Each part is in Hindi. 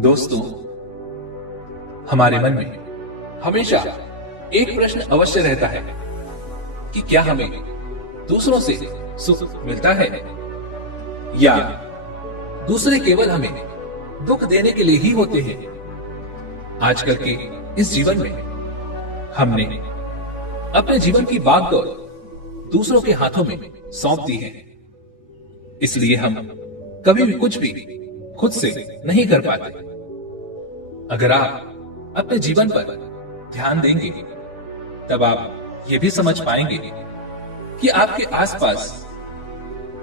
दोस्तों, हमारे मन में हमेशा एक प्रश्न अवश्य रहता है कि क्या हमें दूसरों से सुख मिलता है या दूसरे केवल हमें दुख देने के लिए ही होते हैं। आजकल के इस जीवन में हमने अपने जीवन की बागडोर दूसरों के हाथों में सौंप दी है, इसलिए हम कभी भी कुछ भी खुद से नहीं कर पाते। अगर आप अपने जीवन पर ध्यान देंगे तब आप ये भी समझ पाएंगे कि आपके आसपास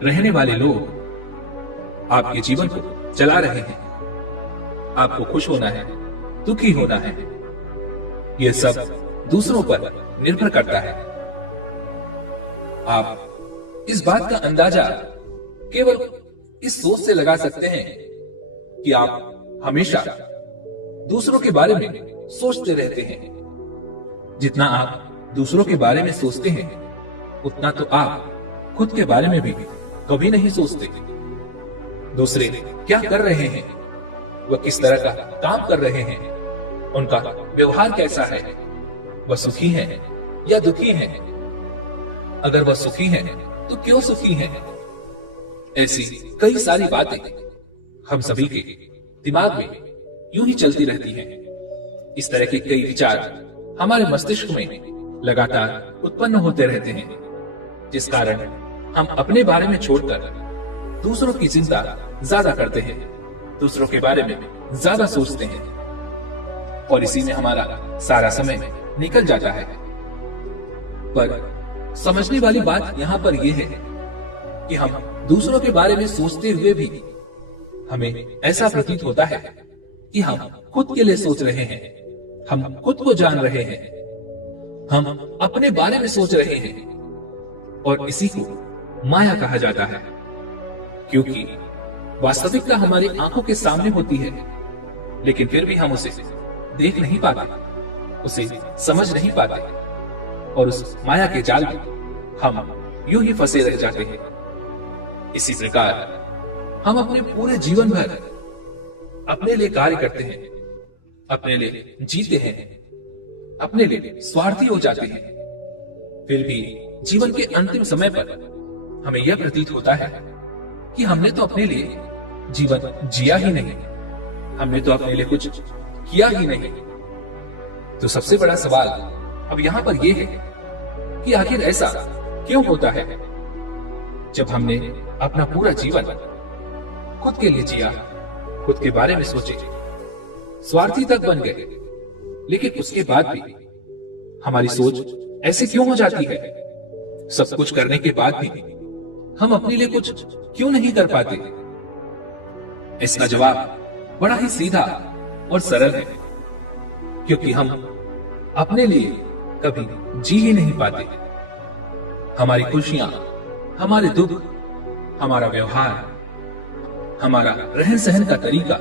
रहने वाले लोग आपके जीवन को चला रहे हैं। आपको खुश होना है, दुखी होना है, यह सब दूसरों पर निर्भर करता है। आप इस बात का अंदाजा केवल इस सोच से लगा सकते हैं कि आप हमेशा दूसरों के बारे में सोचते रहते हैं। जितना आप दूसरों के बारे में सोचते हैं उतना तो आप खुद के बारे में भी कभी नहीं सोचते। दूसरे क्या कर रहे हैं, वह किस तरह का काम कर रहे हैं, उनका व्यवहार कैसा है, वह सुखी है या दुखी है, अगर वह सुखी है तो क्यों सुखी है। ऐसी कई सारी बातें हम सभी के दिमाग में यूं ही चलती रहती हैं। इस तरह के कई विचार हमारे मस्तिष्क में लगातार उत्पन्न होते रहते हैं, जिस कारण हम अपने बारे में छोड़कर दूसरों की चिंता ज्यादा करते हैं, दूसरों के बारे में ज्यादा सोचते हैं और इसी में हमारा सारा समय निकल जाता है। पर समझने वाली बात यहाँ पर यह है कि हम दूसरों के बारे में सोचते हुए भी हमें ऐसा प्रतीत होता है कि हम खुद के लिए सोच रहे हैं, हम खुद को जान रहे हैं, हम अपने बारे में सोच रहे हैं और इसी को माया कहा जाता है। क्योंकि वास्तविकता हमारी आंखों के सामने होती है, लेकिन फिर भी हम उसे देख नहीं पाते, उसे समझ नहीं पाते और उस माया के जाल में हम यूं ही फंसे रह जाते हैं। इसी प्रकार हम अपने पूरे जीवन भर अपने लिए कार्य करते हैं, अपने लिए जीते हैं, अपने लिए स्वार्थी हो जाते हैं। फिर भी जीवन के अंतिम समय पर हमें यह प्रतीत होता है कि हमने तो अपने लिए जीवन जिया ही नहीं, हमने तो अपने लिए कुछ किया ही नहीं। तो सबसे बड़ा सवाल अब यहाँ पर यह है कि आखिर ऐसा क्यों होता है। जब हमने अपना पूरा जीवन खुद के लिए जिया, खुद के बारे में सोचे, स्वार्थी तक बन गए, लेकिन उसके बाद भी हमारी सोच ऐसी क्यों हो जाती है। सब कुछ करने के बाद भी हम अपने लिए कुछ क्यों नहीं कर पाते। इसका जवाब बड़ा ही सीधा और सरल है, क्योंकि हम अपने लिए कभी जी ही नहीं पाते। हमारी खुशियां, हमारे दुख, हमारा व्यवहार, हमारा रहन सहन का तरीका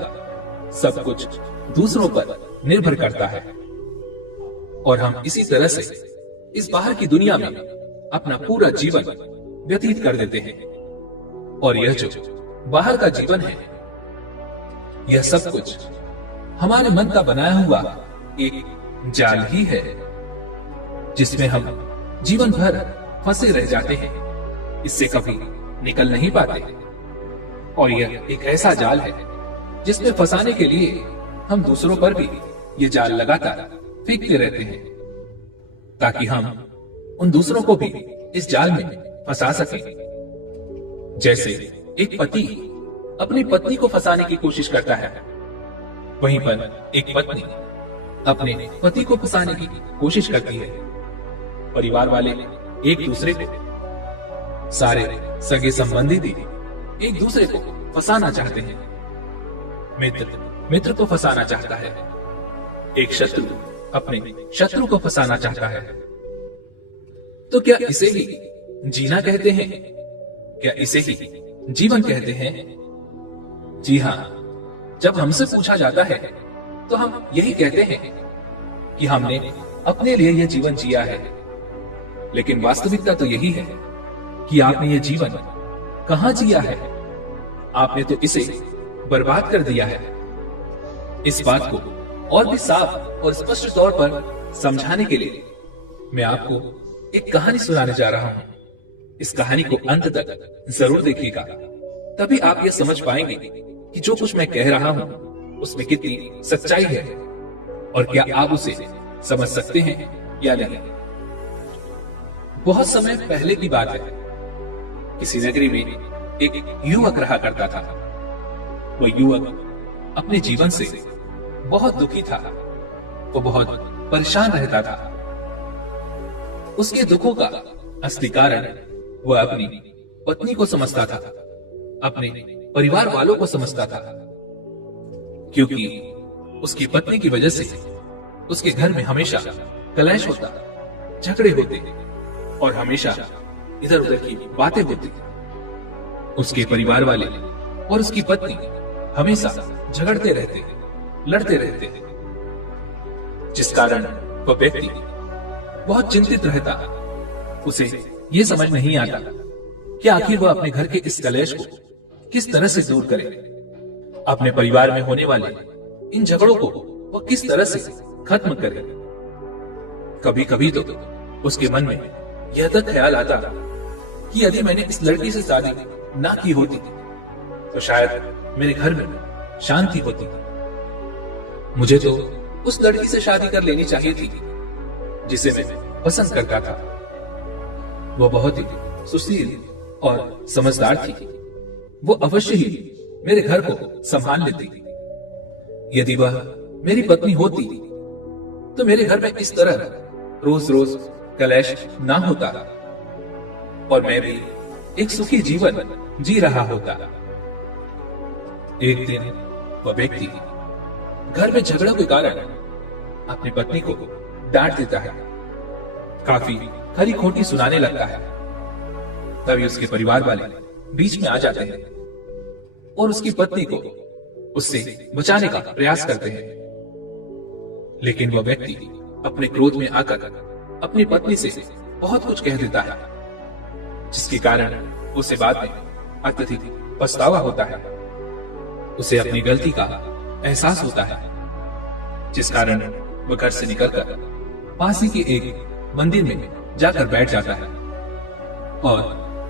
सब कुछ दूसरों पर निर्भर करता है और हम इसी तरह से इस बाहर की दुनिया में अपना पूरा जीवन व्यतीत कर देते हैं। और यह जो बाहर का जीवन है, यह सब कुछ हमारे मन का बनाया हुआ एक जाल ही है, जिसमें हम जीवन भर फंसे रह जाते हैं, इससे कभी निकल नहीं पाते। और यह एक ऐसा जाल है जिसमें फंसाने के लिए हम दूसरों पर भी ये जाल लगातार फेंकते रहते हैं, ताकि हम उन दूसरों को भी इस जाल में फंसा सकें। जैसे एक पति अपनी पत्नी को फंसाने की कोशिश करता है, वहीं पर एक पत्नी अपने पति को फंसाने की कोशिश करती है। परिवार वाले एक दूसरे को, सारे सगे संबंधी भी एक दूसरे को फंसाना चाहते हैं। मित्र को फंसाना चाहता है, एक शत्रु अपने शत्रु को फंसाना चाहता है। तो क्या इसे ही जीना कहते हैं? क्या इसे ही जीवन कहते हैं? जी हाँ, जब हमसे पूछा जाता है तो हम यही कहते हैं कि हमने अपने लिए यह जीवन जिया है। लेकिन वास्तविकता तो यही है कि आपने ये जीवन कहां जिया है। आपने तो इसे बर्बाद कर दिया है। इस बात को और भी साफ और स्पष्ट तौर पर समझाने के लिए मैं आपको एक कहानी सुनाने जा रहा हूं। इस कहानी को अंत तक जरूर देखिएगा, तभी आप यह समझ पाएंगे कि जो कुछ मैं कह रहा हूं उसमें कितनी सच्चाई है और क्या आप उसे समझ सकते हैं या नहीं। बहुत समय पहले की बात है। किसी नगरी में एक युवक रहा करता था। वह युवक अपने जीवन से बहुत दुखी था। वो बहुत परेशान रहता था। उसके दुखों का असली कारण वह अपनी पत्नी को समझता था, अपने परिवार वालों को समझता था, क्योंकि उसकी पत्नी की वजह से उसके घर में हमेशा कलेश होता, झगड़े होते और हमेशा इधर उधर की बातें होती। उसके परिवार वाले और उसकी पत्नी हमेशा झगड़ते रहते, लड़ते रहते, जिस कारण वह व्यक्ति बहुत चिंतित रहता। उसे यह समझ नहीं आता कि आखिर वह अपने घर के इस कलेश को किस तरह से दूर करे। अपने परिवार में होने वाले इन झगड़ों को वह किस तरह से खत्म करे। कभी कभी तो उसके मन में यह तक ख्याल आता कि यदि मैंने इस लड़की से शादी ना की होती तो शायद मेरे घर में शांति होती। मुझे तो उस लड़की से शादी कर लेनी चाहिए थी जिसे मैं पसंद करता था। वो बहुत ही सुशील और समझदार थी। वो अवश्य ही मेरे घर को संभाल लेती। यदि वह मेरी पत्नी होती तो मेरे घर में इस तरह रोज रोज कलेश ना होता और मैं भी एक सुखी जीवन जी रहा होता। एक दिन वह व्यक्ति घर में झगड़ों के कारण अपनी पत्नी को डांट देता है, काफी खरी खोटी सुनाने लगता है। तभी उसके परिवार वाले बीच में आ जाते हैं और उसकी पत्नी को उससे बचाने का प्रयास करते हैं। लेकिन वह व्यक्ति अपने क्रोध में आकर अपनी पत्नी से बहुत कुछ कह देता है, जिसके कारण उसे बाद में अत्यधिक पछतावा होता है। उसे अपनी गलती का एहसास होता है, जिस कारण वह घर से निकलकर पास ही के एक मंदिर में जाकर बैठ जाता है और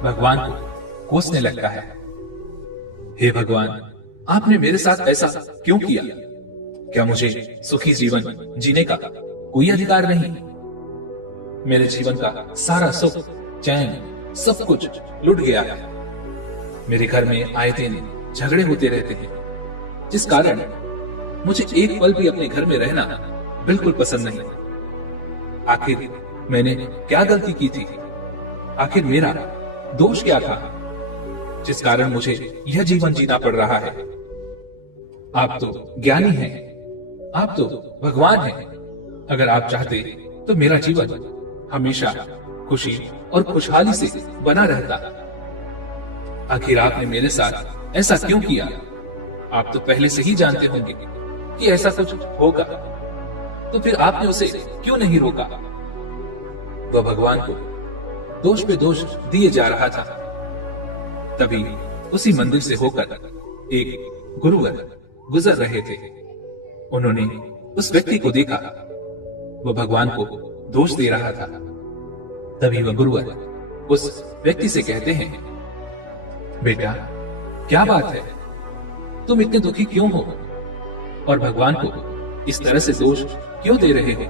भगवान को कोसने लगता है। हे भगवान, आपने मेरे साथ ऐसा क्यों किया? क्या मुझे सुखी जीवन जीने का कोई अधिकार नहीं? मेरे जीवन का सारा सुख, चैन, सब कुछ लुट गया है। मेरे घर में आए दिन झगड़े होते रहते हैं, जिस कारण मुझे एक पल भी अपने घर में रहना बिल्कुल पसंद नहीं। आखिर मैंने क्या गलती की थी? आखिर मेरा दोष क्या था जिस कारण मुझे यह जीवन जीना पड़ रहा है? आप तो ज्ञानी हैं, आप तो भगवान हैं। अगर आप चाहते तो मेरा जीवन हमेशा खुशी और खुशहाली से बना रहता। आखिर आपने मेरे साथ ऐसा क्यों किया? आप तो पहले से ही जानते होंगे कि ऐसा कुछ होगा, तो फिर आपने उसे क्यों नहीं रोका? वह भगवान को दोष पे दोष दिए जा रहा था। तभी उसी मंदिर से होकर एक गुरुवर गुजर रहे थे। उन्होंने उस व्यक्ति को देखा, वह भगवान को दोष दे रहा था। तभी वह गुरुवर उस व्यक्ति से कहते हैं, बेटा, क्या बात है? तुम इतने दुखी क्यों हो और भगवान को इस तरह से दोष क्यों दे रहे हो?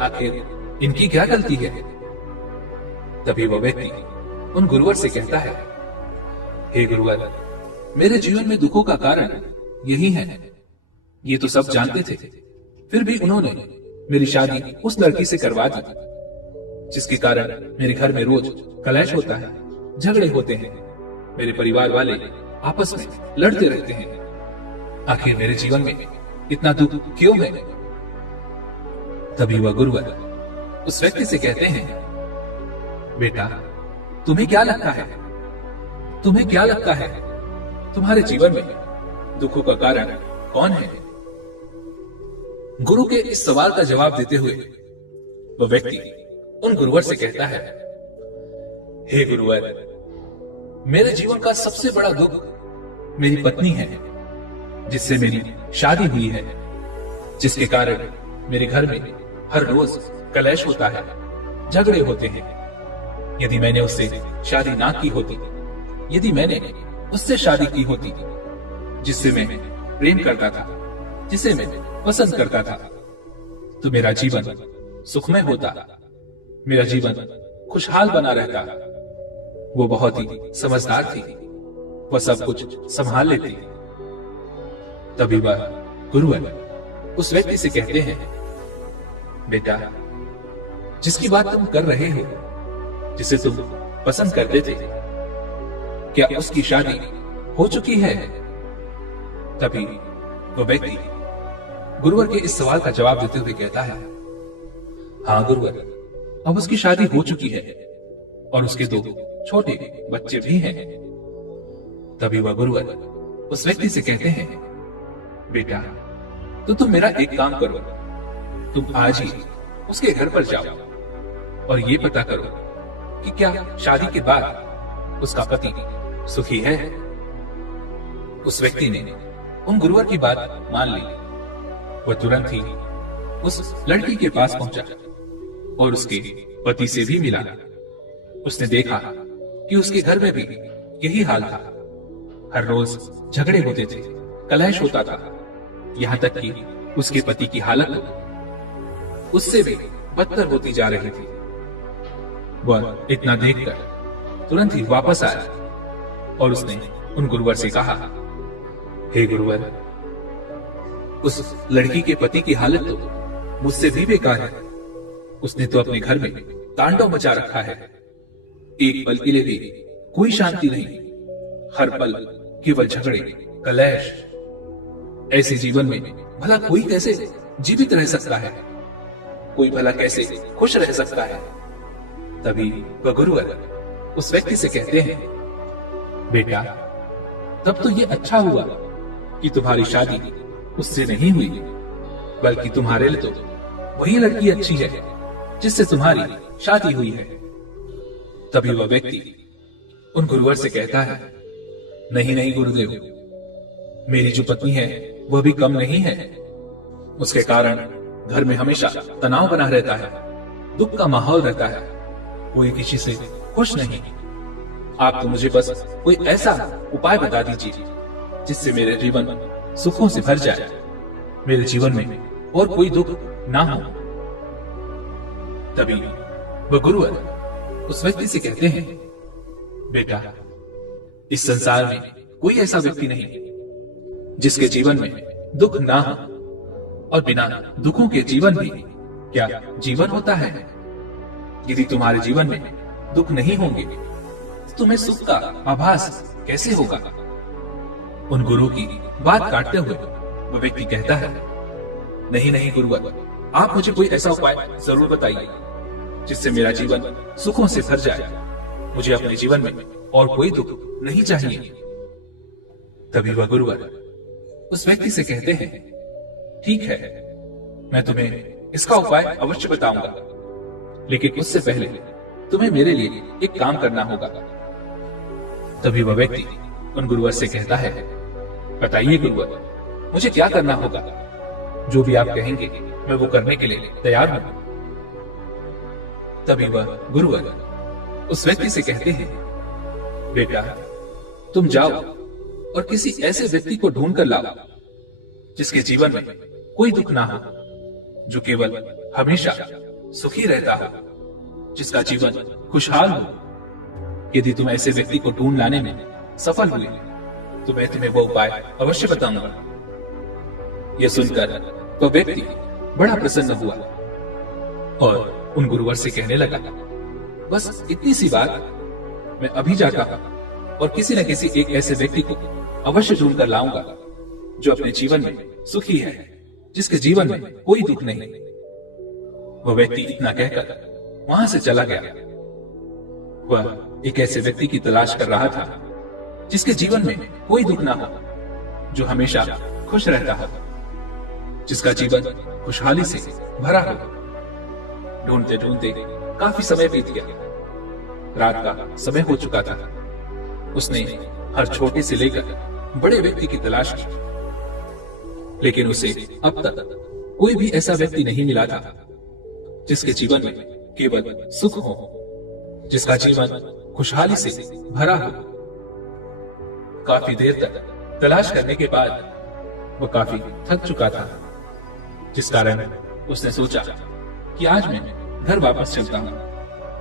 आखिर इनकी क्या गलती है? तभी वह व्यक्ति उन गुरुवर से कहता है, हे गुरुवर, मेरे जीवन में दुखों का कारण यही है। ये तो सब जानते थे, फिर भी उन्होंने मेरी शादी उस लड़की से करवा दी, जिसके कारण मेरे घर में रोज कलेश होता है, झगड़े होते हैं। मेरे परिवार वाले आपस में लड़ते रहते हैं। आखिर मेरे जीवन में इतना दुख क्यों है? तभी वह गुरुवर उस व्यक्ति से कहते हैं, बेटा, तुम्हें क्या लगता है? तुम्हें क्या लगता है तुम्हारे जीवन में दुखों का कारण कौन है? गुरु के इस सवाल का जवाब देते हुए वह व्यक्ति उन गुरुवर से कहता है, हे गुरुवर, मेरे जीवन का सबसे बड़ा दुख मेरी पत्नी है, जिससे मेरी शादी हुई है, जिसके कारण मेरे घर में हर रोज कलेश होता है, झगड़े होते हैं। यदि मैंने उससे शादी ना की होती, यदि मैंने उससे शादी की होती जिससे मैं प्रेम करता था, जिसे मैं पसंद करता था, तो मेरा जीवन सुखमय होता, मेरा जीवन खुशहाल बना रहता। वो बहुत ही समझदार थी, वह सब कुछ संभाल लेती। तभी वह गुरुवर उस व्यक्ति से कहते हैं, बेटा, जिसकी बात तुम कर रहे हो, जिसे तुम पसंद करते थे, क्या उसकी शादी हो चुकी है? तभी वो व्यक्ति गुरुवर के इस सवाल का जवाब देते हुए कहता है, हाँ गुरुवर, अब उसकी शादी हो चुकी है और उसके 2 छोटे बच्चे भी हैं। तभी वह गुरुवर उस व्यक्ति से कहते हैं, बेटा, तो तुम मेरा एक काम करो, तुम आज ही उसके घर पर जाओ और ये पता करो कि क्या शादी के बाद उसका पति सुखी है। उस व्यक्ति ने उन गुरुवर की बात मान ली। वह तुरंत ही उस लड़की के पास पहुंचा और उसके पति से भी मिला। उसने देखा कि उसके घर में भी यही हाल था, हर रोज झगड़े होते थे, कलह होता था, यहाँ तक कि उसके पति की हालत उससे भी बदतर होती जा रही थी। वह इतना देखकर तुरंत ही वापस आया और उसने उन गुरुवर से कहा, हे गुरुवर, उस लड़की के पति की हालत तो मुझसे भी बेकार है। उसने तो अपने घर में तांडव मचा रखा है, एक पल के लिए भी कोई शांति नहीं, हर पल केवल झगड़े, कलेश। ऐसे जीवन में भला कोई कैसे जीवित रह सकता है? कोई भला कैसे खुश रह सकता है? तभी वह गुरुवर उस व्यक्ति से कहते हैं, बेटा, तब तो ये अच्छा हुआ कि तुम्हारी शादी उससे नहीं हुई, बल्कि तुम्हारे लिए तो वही लड़की अच्छी है जिससे तुम्हारी शादी हुई है। तभी वह व्यक्ति उन गुरुवर से कहता है, नहीं नहीं गुरुदेव, मेरी जो पत्नी है वह भी कम नहीं है। उसके कारण घर में हमेशा तनाव बना रहता है, दुख का माहौल रहता है, कोई किसी से खुश नहीं। आप तो मुझे बस कोई ऐसा उपाय बता दीजिए जिससे मेरे जीवन सुखों से भर जाए, मेरे जीवन में और कोई दुख ना हो। तभी वह गुरुवर उस व्यक्ति से कहते हैं, बेटा, इस संसार में कोई ऐसा व्यक्ति नहीं जिसके जीवन में दुख ना हो, और बिना दुखों के जीवन भी क्या जीवन होता है? यदि तुम्हारे जीवन में दुख नहीं होंगे तो तुम्हें सुख का आभास कैसे होगा? उन गुरु की बात काटते हुए वह व्यक्ति कहता है, नहीं नहीं गुरुवर, आप मुझे कोई ऐसा उपाय जरूर बताइए जिससे मेरा जीवन सुखों से भर जाए। मुझे अपने जीवन में और कोई दुख नहीं चाहिए। तभी वह गुरुवर उस व्यक्ति से कहते हैं, ठीक है, मैं तुम्हें इसका उपाय अवश्य बताऊंगा, लेकिन उससे पहले तुम्हें मेरे लिए एक काम करना होगा। तभी वह व्यक्ति उन गुरुवर से कहता है, बताइए गुरुवर, मुझे क्या करना होगा? जो भी आप कहेंगे मैं वो करने के लिए तैयार हूं। तभी वह गुरुवर उस व्यक्ति से कहते हैं, बेटा, तुम जाओ और किसी ऐसे व्यक्ति को ढूंढ कर लाओ जिसके जीवन में कोई दुख ना हो, जो केवल हमेशा सुखी रहता हो, जिसका जीवन खुशहाल हो। यदि तुम ऐसे व्यक्ति को ढूंढ लाने में सफल हुए तो मैं तुम्हें वो उपाय अवश्य बताऊंगा। यह सुनकर वह व्यक्ति बड़ा प्रसन्न हुआ और उन गुरुवर से कहने लगा, बस इतनी सी बात, मैं अभी जाता हूं और किसी न किसी एक ऐसे व्यक्ति को अवश्य ढूंढ कर लाऊंगा जो अपने जीवन में सुखी है, जिसके जीवन में कोई दुख नहीं। वह व्यक्ति इतना कहकर वहां से चला गया। वह एक ऐसे व्यक्ति की तलाश कर रहा था जिसके जीवन में कोई दुख ना हो, जो हमेशा खुश रहता हो, जिसका जीवन खुशहाली से भरा हो। ढूंढते ढूंढते काफी समय बीत गया। रात का समय हो चुका था। उसने हर छोटे से लेकर बड़े व्यक्ति की तलाश की, लेकिन उसे अब तक कोई भी ऐसा व्यक्ति नहीं मिला था जिसके जीवन में केवल सुख हो, जिसका जीवन खुशहाली से भरा हो। काफी देर तक तलाश करने के बाद वो काफी थक चुका था, जिस कारण उसने सोचा कि आज मैं घर वापस चलता हूँ,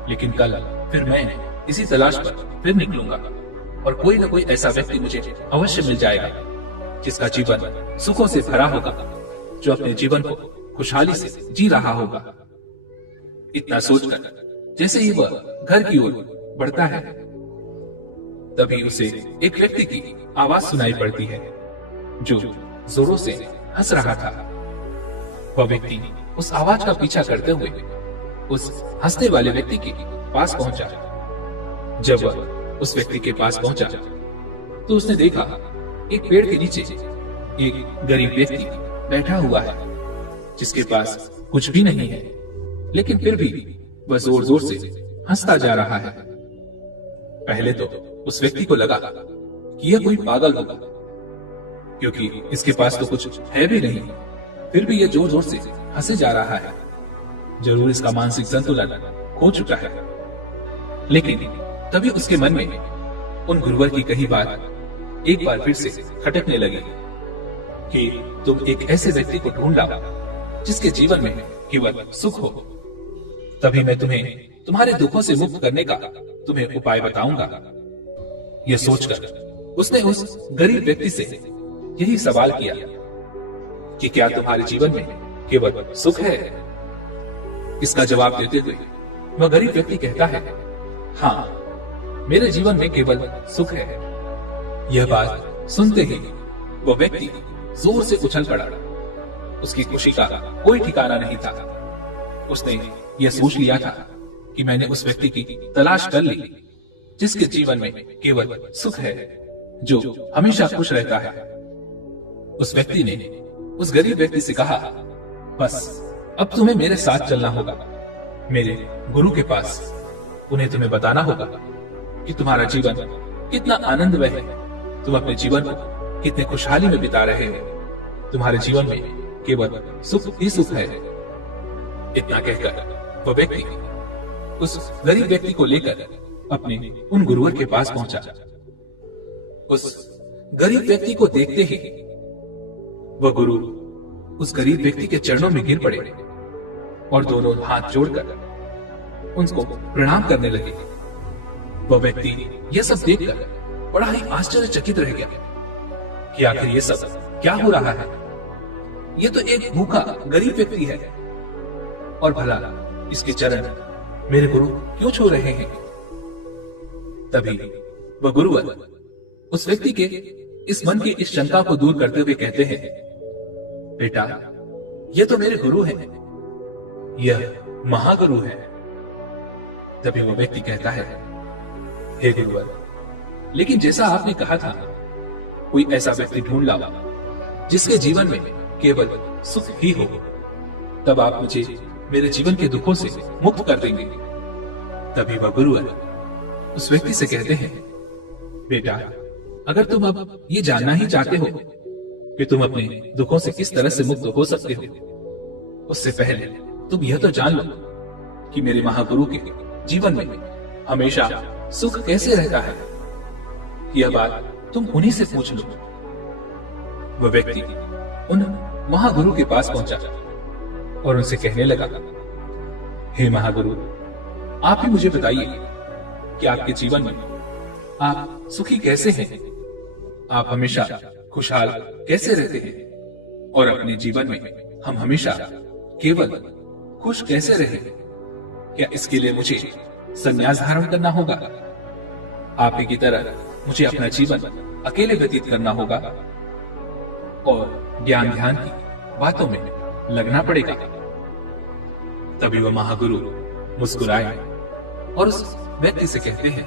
लेकिन कल फिर मैं इसी तलाश पर फिर निकलूंगा और कोई न कोई ऐसा व्यक्ति मुझे अवश्य मिल जाएगा जिसका जीवन सुखों से भरा होगा, जो अपने जीवन को खुशहाली से जी रहा होगा। इतना सोचकर जैसे ही वह घर की ओर बढ़ता है, तभी उसे एक व्यक्ति की आवाज सुनाई पड़ती है जो जोरों से हंस रहा था। वह व्यक्ति उस आवाज का पीछा करते हुए उस हंसने वाले व्यक्ति के पास पहुंचा। जब वह उस व्यक्ति के पास पहुंचा तो उसने देखा एक पेड़ के नीचे एक गरीब व्यक्ति बैठा हुआ है, जिसके पास कुछ भी नहीं है, लेकिन फिर भी वह जोर जोर से हंसता जा रहा है। पहले तो उस व्यक्ति को लगा कि यह कोई पागल होगा, क्योंकि इसके पास तो कुछ है भी नहीं, फिर भी यह जोर जोर से हंसे जा रहा है। जरूर इसका मानसिक संतुलन खो चुका है। लेकिन तभी उसके मन में उन गुरुवर की कही बात एक बार फिर से खटकने लगी कि तुम एक ऐसे व्यक्ति को ढूंढ लाओ जिसके जीवन में केवल सुख हो, तभी मैं तुम्हें तुम्हारे दुखों से मुक्त करने का तुम्हें उपाय बताऊंगा। यह सोचकर उसने उस गरीब व्यक्ति से यही सवाल किया कि क्या तुम्हारे जीवन में केवल सुख है? इसका जवाब देते हुए वह गरीब व्यक्ति कहता है, हाँ, मेरे जीवन में केवल सुख है। यह बात सुनते ही वह व्यक्ति जोर से उछल पड़ा। उसकी खुशी का कोई ठिकाना नहीं था। उसने यह सोच लिया था कि मैंने उस व्यक्ति की तलाश कर ली जिसके जीवन में केवल सुख है, जो हमेशा खुश रहता है। उस व्यक्ति ने उस गरीब व्यक्ति से कहा, बस अब तुम्हें मेरे साथ चलना होगा, मेरे गुरु के पास। उन्हें तुम्हें बताना होगा कि तुम्हारा जीवन कितना आनंदमय है, तुम अपने जीवन को कितने खुशहाली में बिता रहे हो, तुम्हारे जीवन में केवल सुख ही सुख है। इतना कहकर वह व्यक्ति उस गरीब व्यक्ति को लेकर अपने उन गुरुवर के पास पहुंचा। उस गरीब व्यक्ति को देखते ही वह गुरु उस गरीब व्यक्ति के चरणों में गिर पड़े और दोनों हाथ जोड़कर उनको प्रणाम करने लगे। वह व्यक्ति यह सब देखकर बड़ा ही आश्चर्यचकित रह गया कि आखिर ये सब क्या हो रहा है। ये तो एक भूखा गरीब व्यक्ति है और भला इसके चरण मेरे गुरु क्यों छू रहे हैं? तभी वह गुरुवर उस व्यक्ति के इस मन की इस शंका को दूर करते हुए कहते हैं, बेटा, ये तो मेरे गुरु हैं, यह महागुरु है। तभी वह व्यक्ति कहता है, हे गुरुवर, लेकिन जैसा आपने कहा था, कोई ऐसा व्यक्ति ढूंढ लाओ जिसके जीवन में केवल सुख ही हो, तब आप मुझे मेरे जीवन के दुखों से मुक्त कर देंगे। तभी वह गुरुवर उस व्यक्ति से कहते हैं, बेटा, अगर तुम अब ये जानना ही चाहते हो कि तुम अपने दुखों से किस तरह से मुक्त हो सकते हो, उससे पहले तुम यह तो जान लो कि मेरे महागुरु के जीवन में हमेशा सुख कैसे रहता है। यह बात तुम उन्हीं से पूछ लो। वह व्यक्ति उन महागुरु के पास पहुंचा और उनसे कहने लगा, हे महागुरु, आप ही मुझे बताइए कि आपके जीवन में आप सुखी कैसे हैं? आप हमेशा खुशहाल कैसे रहते हैं? और अपने जीवन में हम हमेशा केवल खुश कैसे रहे? क्या इसके लिए मुझे संन्यास धारण करना होगा? आप ही की तरह मुझे अपना जीवन अकेले व्यतीत करना होगा और ज्ञान ध्यान की बातों में लगना पड़ेगा? तभी वह महागुरु मुस्कुराए और उस व्यक्ति से कहते हैं,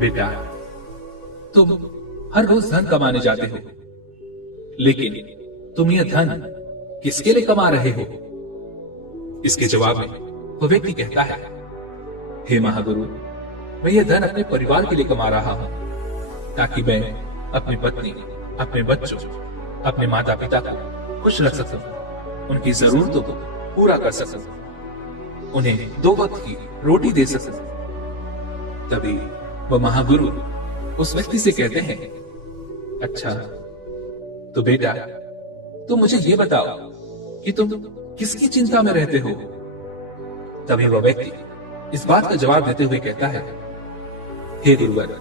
बेटा, तुम हर रोज धन कमाने जाते हो, लेकिन तुम यह धन किसके लिए कमा रहे हो? इसके जवाब में वह व्यक्ति कहता है, हे महागुरु, मैं यह धन अपने परिवार के लिए कमा रहा हूं, ताकि मैं अपनी पत्नी, अपने बच्चों अपने माता पिता को खुश रख सकूं, उनकी जरूरतों को पूरा कर सकूं, उन्हें 2 वक्त की रोटी दे सकूं। तभी वह महागुरु उस व्यक्ति से कहते हैं, अच्छा तो बेटा तुम मुझे ये बताओ कि तुम किसकी चिंता में रहते हो। तभी वह व्यक्ति इस बात का जवाब देते हुए कहता है, हे गुरुवर,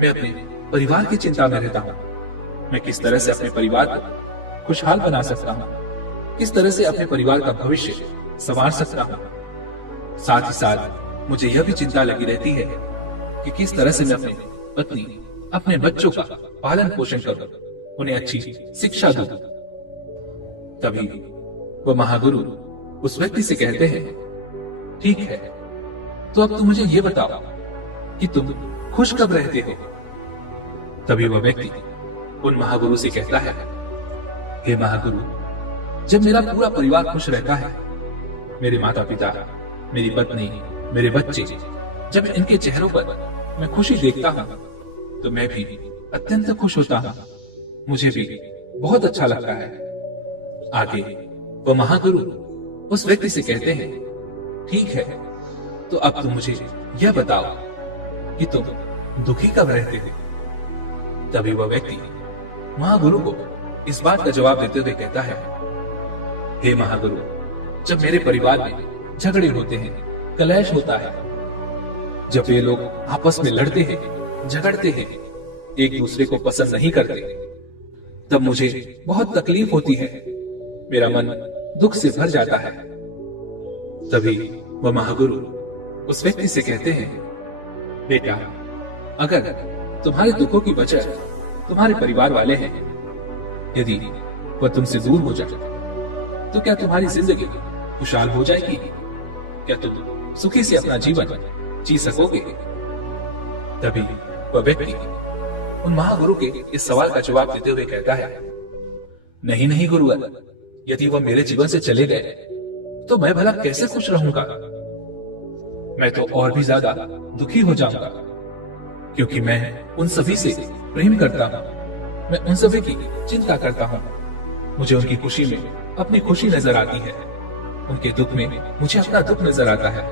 मैं अपने परिवार की चिंता में रहता हूं। मैं किस तरह से अपने परिवार को खुशहाल बना सकता हूं, किस तरह से अपने परिवार का भविष्य संवार सकता हूं। साथ ही साथ मुझे यह भी चिंता लगी रहती है कि किस तरह से मैं अपनी पत्नी, अपने बच्चों का पालन पोषण करूं, उन्हें अच्छी शिक्षा दूं। तभी वह महागुरु उस व्यक्ति से कहते हैं, ठीक है, तो अब तुम मुझे ये बताओ कि तुम खुश कब रहते हो। तभी वह व्यक्ति उन महागुरु से कहता है, हे महागुरु, जब मेरा पूरा परिवार खुश रहता है, मेरे माता पिता, मेरी पत्नी, मेरे बच्चे, जब इनके चेहरों पर मैं खुशी देखता हूं तो मैं भी अत्यंत खुश होता हूं, मुझे भी बहुत अच्छा लगता है। आगे वह महागुरु उस व्यक्ति से कहते हैं, ठीक है, तो अब तुम मुझे यह बताओ कि तुम दुखी कब रहते हो। तभी वह व्यक्ति महागुरु को इस बात का जवाब देते हुए कहता है, हे महागुरु, जब मेरे परिवार में झगड़े होते हैं, कलेश होता है, जब वे लोग आपस में लड़ते हैं, झगड़ते हैं, एक दूसरे को पसंद नहीं करते, तब मुझे बहुत तकलीफ होती है, मेरा मन दुख से भर जाता है। तभी वह महागुरु उस व्यक्ति से कहते हैं, बेटा, अगर तुम्हारे दुखों की वजह तुम्हारे परिवार वाले हैं, यदि वह तुमसे दूर हो जाए तो क्या तुम्हारी जिंदगी खुशहाल हो जाएगी? क्या तुम सुखी से अपना जीवन जी सकोगे? तभी वह व्यक्ति उन महागुरु के इस सवाल का जवाब देते हुए कहता है, नहीं नहीं गुरुवर, यदि वह मेरे जीवन से चले गए तो मैं भला कैसे खुश रहूंगा? मैं तो और भी ज्यादा दुखी हो जाऊंगा, क्योंकि मैं उन सभी से प्रेम करता हूं, मैं उन सभी की चिंता करता हूं। मुझे उनकी खुशी में अपनी खुशी नजर आती है, उनके दुख में मुझे अपना दुख नजर आता है।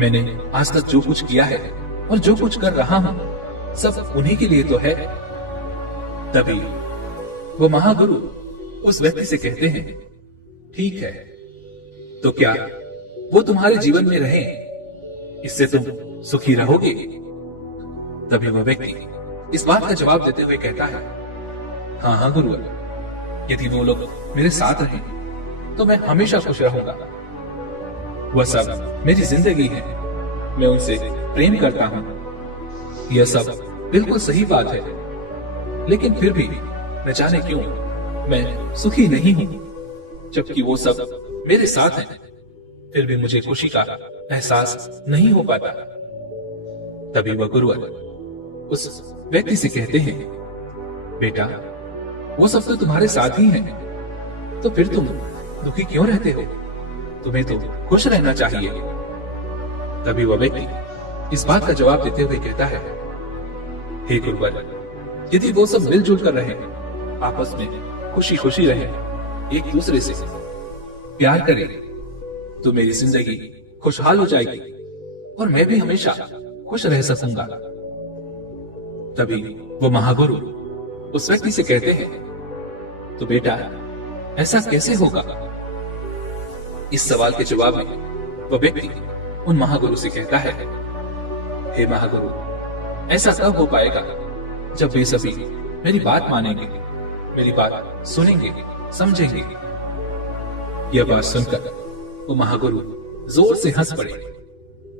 मैंने आज तक जो कुछ किया है और जो कुछ कर रहा हूं, सब उन्हीं के लिए तो है। तभी वो महागुरु उस व्यक्ति से कहते हैं, ठीक है, तो क्या वो तुम्हारे जीवन में रहे, इससे तुम सुखी रहोगे? तभी वह व्यक्ति इस बात का जवाब देते हुए कहता है, हाँ हाँ गुरुवर, यदि वो लोग मेरे साथ रहें तो मैं हमेशा खुश रहूंगा। वह सब मेरी जिंदगी है, मैं उनसे प्रेम करता हूं, यह सब बिल्कुल सही बात है, लेकिन फिर भी न जाने क्यों मैं सुखी नहीं हूं। जबकि वो सब मेरे साथ हैं, फिर भी मुझे खुशी का एहसास नहीं हो पाता। तभी वह गुरुवर उस व्यक्ति से कहते हैं, बेटा, वो सब तो तुम्हारे साथ ही हैं, तो फिर तुम दुखी क्यों रहते हो? तुम्हें तो खुश रहना चाहिए। तभी वह व्यक्ति इस बात का जवाब देते हुए कहता है, हे गुरुवर, यदि वो सब मिलजुल कर रहे, आपस में खुशी खुशी रहे, एक दूसरे से प्यार करें, तो मेरी जिंदगी खुशहाल हो जाएगी और मैं भी हमेशा खुश रह सकूंगा। तभी वो महागुरु उस व्यक्ति से कहते हैं, तो बेटा, ऐसा कैसे होगा? इस सवाल के जवाब में वह व्यक्ति उन महागुरु से कहता है, हे महागुरु, ऐसा तब हो पाएगा जब वे सभी मेरी बात मानेंगे, मेरी बात सुनेंगे, समझेंगे। यह बात सुनकर वो महागुरु जोर से हंस पड़े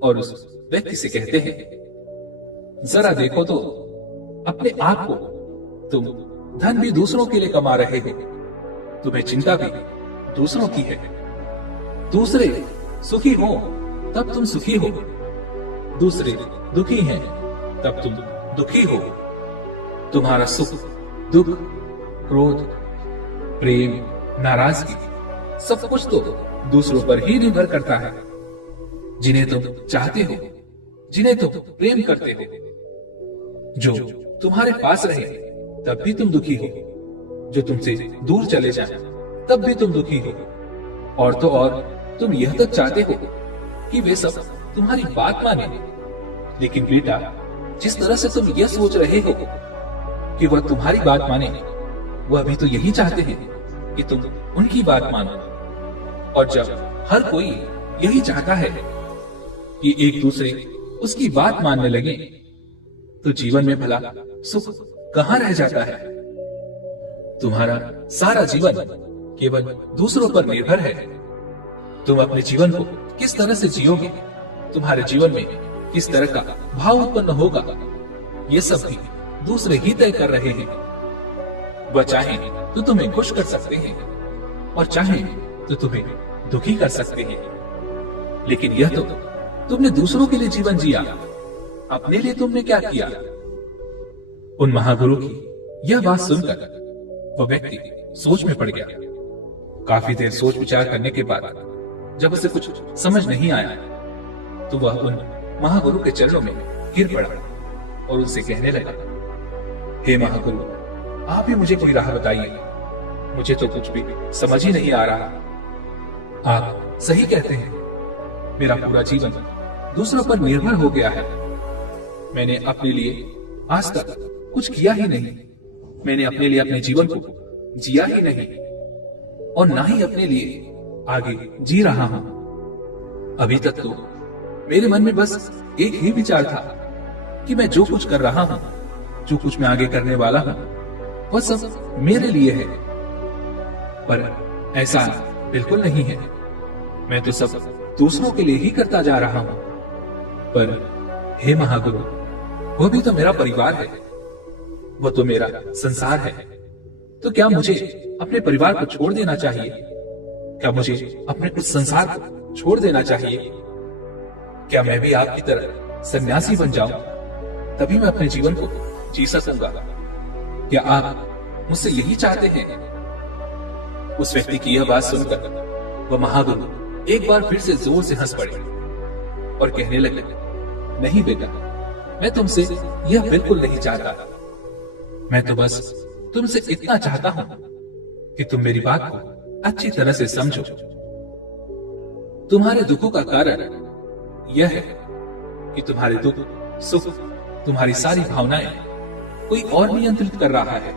और उस व्यक्ति से कहते हैं, जरा देखो तो अपने आप को, तुम धन भी दूसरों के लिए कमा रहे हो, तुम्हें चिंता भी दूसरों की है। दूसरे सुखी हो तब तुम सुखी हो, दूसरे दुखी हैं तब तुम दुखी हो। तुम्हारा सुख, दुख, क्रोध, प्रेम, नाराजगी, सब कुछ तो दूसरों पर ही निर्भर करता है। जिन्हें तुम चाहते हो, जिन्हें तुम प्रेम करते हो, जो तुम्हारे पास रहे तब भी तुम दुखी हो, जो तुमसे दूर चले जाएं, तब भी तुम दुखी हो। और तो और तुम यह तक चाहते हो कि वे सब तुम्हारी बात माने। लेकिन बेटा, जिस तरह से तुम यह सोच रहे हो कि वह तुम्हारी बात माने, वह भी तो यही चाहते हैं कि तुम उनकी बात मानो। और जब हर कोई यही चाहता है कि एक दूसरे उसकी बात मानने लगे, तो जीवन में भला सुख कहाँ रह जाता है। तुम्हारा सारा जीवन केवल दूसरों पर निर्भर है। तुम अपने जीवन को किस तरह से जियोगे, तुम्हारे जीवन में किस तरह का भाव उत्पन्न होगा, ये सब भी दूसरे ही तय कर रहे हैं। वह चाहे तो तुम्हें खुश कर सकते हैं और चाहे तो तुम्हें दुखी कर सकते हैं। लेकिन यह तो तुमने दूसरों के लिए जीवन जिया, अपने लिए तुमने क्या किया। उन महागुरु की यह बात सुनकर वह व्यक्ति सोच में पड़ गया। काफी देर सोच विचार करने के बाद जब उसे कुछ समझ नहीं आया, तो वह उन महागुरु के चरणों में गिर पड़ा और उनसे कहने लगा, हे महागुरु, आप ही मुझे कोई राह बताइए, मुझे तो कुछ भी समझ ही नहीं आ रहा। आप सही कहते हैं, मेरा पूरा जीवन दूसरों पर निर्भर हो गया है। मैंने अपने लिए आज तक कुछ किया ही नहीं। मैंने अपने लिए अपने जीवन को जिया ही नहीं और ना ही अपने लिए आगे जी रहा हूं। अभी तक तो मेरे मन में बस एक ही विचार था कि मैं जो कुछ कर रहा हूं, जो कुछ मैं आगे करने वाला हूं, वह सब मेरे लिए है। पर ऐसा बिल्कुल नहीं है। मैं तो सब दूसरों के लिए ही करता जा रहा हूं। पर हे महागुरु, वह भी तो मेरा परिवार है, वह तो मेरा संसार है। तो क्या मुझे अपने परिवार को छोड़ देना चाहिए? क्या मुझे अपने उस संसार को छोड़ देना चाहिए? क्या मैं भी आपकी तरह सन्यासी बन जाऊं, तभी मैं अपने जीवन को जी सकूंगा? क्या आप मुझसे यही चाहते हैं? उस व्यक्ति की यह बात सुनकर वह महागुरु एक बार फिर से जोर से हंस पड़े और कहने लगे, नहीं बेटा, मैं तुमसे यह बिल्कुल नहीं चाहता। मैं तो बस तुमसे इतना चाहता हूं कि तुम मेरी बात को अच्छी तरह से समझो। तुम्हारे दुखों का कारण यह है कि तुम्हारे दुख, सुख, तुम्हारी सारी भावनाएं कोई और नियंत्रित कर रहा है।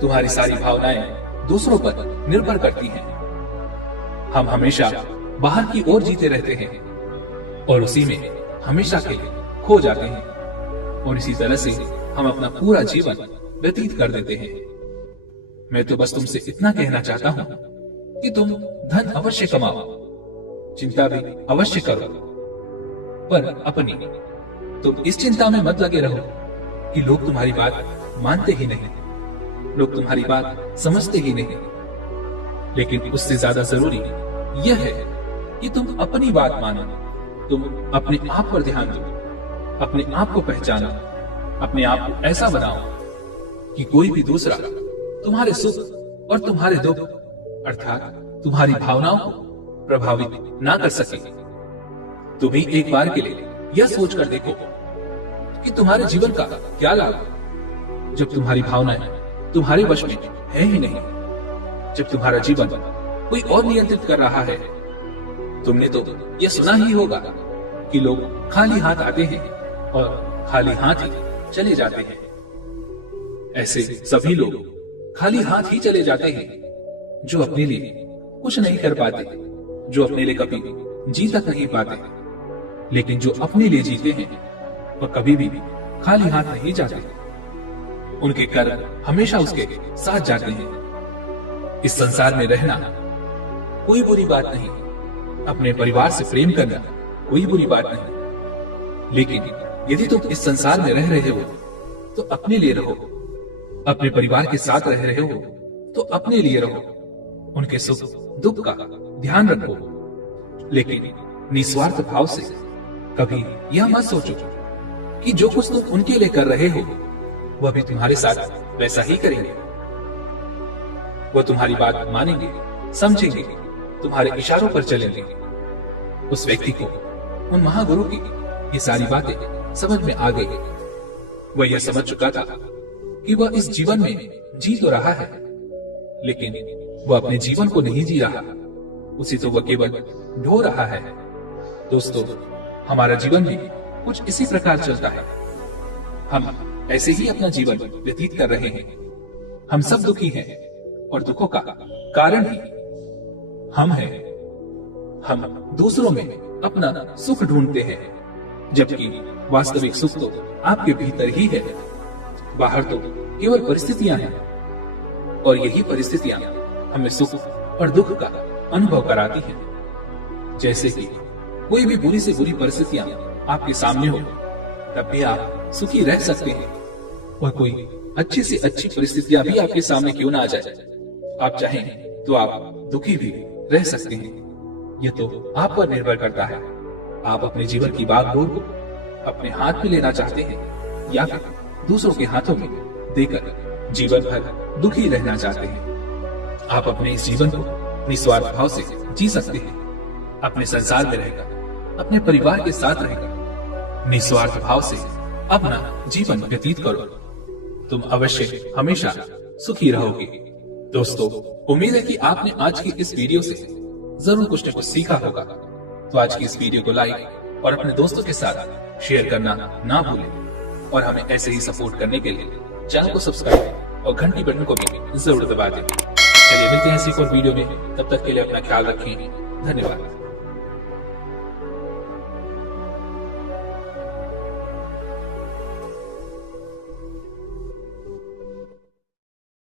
तुम्हारी सारी भावनाएं दूसरों पर निर्भर करती हैं। हम हमेशा बाहर की ओर जीते रहते हैं और उसी में हमेशा के लिए खो जाते हैं, और इसी तरह से हम अपना पूरा जीवन व्यतीत कर देते हैं। मैं तो बस तुमसे इतना कहना चाहता हूं कि तुम धन अवश्य कमाओ, चिंता भी अवश्य करो, पर अपनी तुम इस चिंता में मत लगे रहो कि लोग तुम्हारी बात मानते ही नहीं, लोग तुम्हारी बात समझते ही नहीं। लेकिन उससे ज्यादा जरूरी यह है कि तुम अपनी बात मानो, तुम अपने आप पर ध्यान दो, अपने आप को पहचानो, अपने आप को ऐसा बनाओ कि कोई भी दूसरा तुम्हारे सुख और तुम्हारे दुख अर्थात तुम्हारी भावनाओं को प्रभावित ना कर सके। तुम ही एक बार के लिए यह सोचकर देखो कि तुम्हारे जीवन का क्या लाभ जब तुम्हारी भावनाएं तुम्हारे वश में है ही नहीं, जब तुम्हारा जीवन कोई और नियंत्रित कर रहा है। तुमने तो यह सुना ही होगा कि लोग खाली हाथ आते हैं और खाली हाथ ही चले जाते हैं। ऐसे सभी लोग खाली हाथ ही चले जाते हैं जो अपने लिए कुछ नहीं कर पाते, जो अपने लिए कभी जी तक नहीं पाते। लेकिन जो अपने लिए जीते हैं वह कभी भी खाली हाथ नहीं जाते। उनके कर्म हमेशा उसके साथ जाते हैं। इस संसार में रहना कोई बुरी बात नहीं, अपने परिवार से प्रेम करना कोई बुरी बात नहीं। लेकिन यदि तुम इस संसार में रह रहे हो तो अपने लिए रहो, अपने परिवार के साथ रह रहे हो तो अपने लिए रहो, उनके सुख दुख का ध्यान रखो। लेकिन निस्वार्थ भाव से कभी यह मत सोचो कि जो कुछ तुम उनके लिए कर रहे हो वह भी तुम्हारे साथ वैसा ही करेंगे। वह तुम्हारी बात मानेंगे, समझेंगे, तुम्हारे इशारों पर चलेंगे। उस व्यक्ति को उन महागुरु की ये सारी बातें समझ में आ गई। वह यह समझ चुका था कि वह इस जीवन में जी तो रहा है, लेकिन वह अपने जीवन को नहीं जी रहा, उसे तो वह केवल ढो रहा है। दोस्तों, हमारा जीवन भी कुछ इसी प्रकार चलता है। हम ऐसे ही अपना जीवन व्यतीत कर रहे हैं। हम सब दुखी हैं और दुखों का कारण ही हम हैं। हम दूसरों में अपना सुख ढूंढते हैं, जबकि वास्तविक सुख तो आपके भीतर ही है। बाहर तो केवल परिस्थितियां हैं, और यही परिस्थितियां हमें सुख और दुख का अनुभव कराती हैं। जैसे कि कोई भी बुरी से बुरी परिस्थितियां आपके सामने हो, तब भी आप सुखी रह सकते हैं, और कोई अच्छी से अच्छी परिस्थितियां भी आपके सामने क्यों ना आ जाए, आप चाहें तो आप दुखी भी रह सकते हैं। यह तो आप पर निर्भर करता है। आप अपने जीवन की बागडोर को अपने हाथ में लेना चाहते हैं, या फिर दूसरों के हाथों में देकर जीवन भर दुखी रहना चाहते हैं। आप अपने इस जीवन को निस्वार्थ भाव से जी सकते हैं। अपने संसार में रहकर, अपने परिवार के साथ रहकर निस्वार्थ भाव से अपना जीवन व्यतीत करो। तुम अवश्य हमेशा सुखी रहोगे। दोस्तों, उम्मीद है कि आपने आज की इस वीडियो से जरूर कुछ न कुछ सीखा होगा। तो आज की इस वीडियो को लाइक और अपने दोस्तों के साथ शेयर करना ना भूलें, और हमें ऐसे ही सपोर्ट करने के लिए चैनल को सब्सक्राइब और घंटी बटन को भी जरूर दबा दें। चलिए मिलते हैं इसी और वीडियो में, तब तक के लिए अपना ख्याल रखें। धन्यवाद।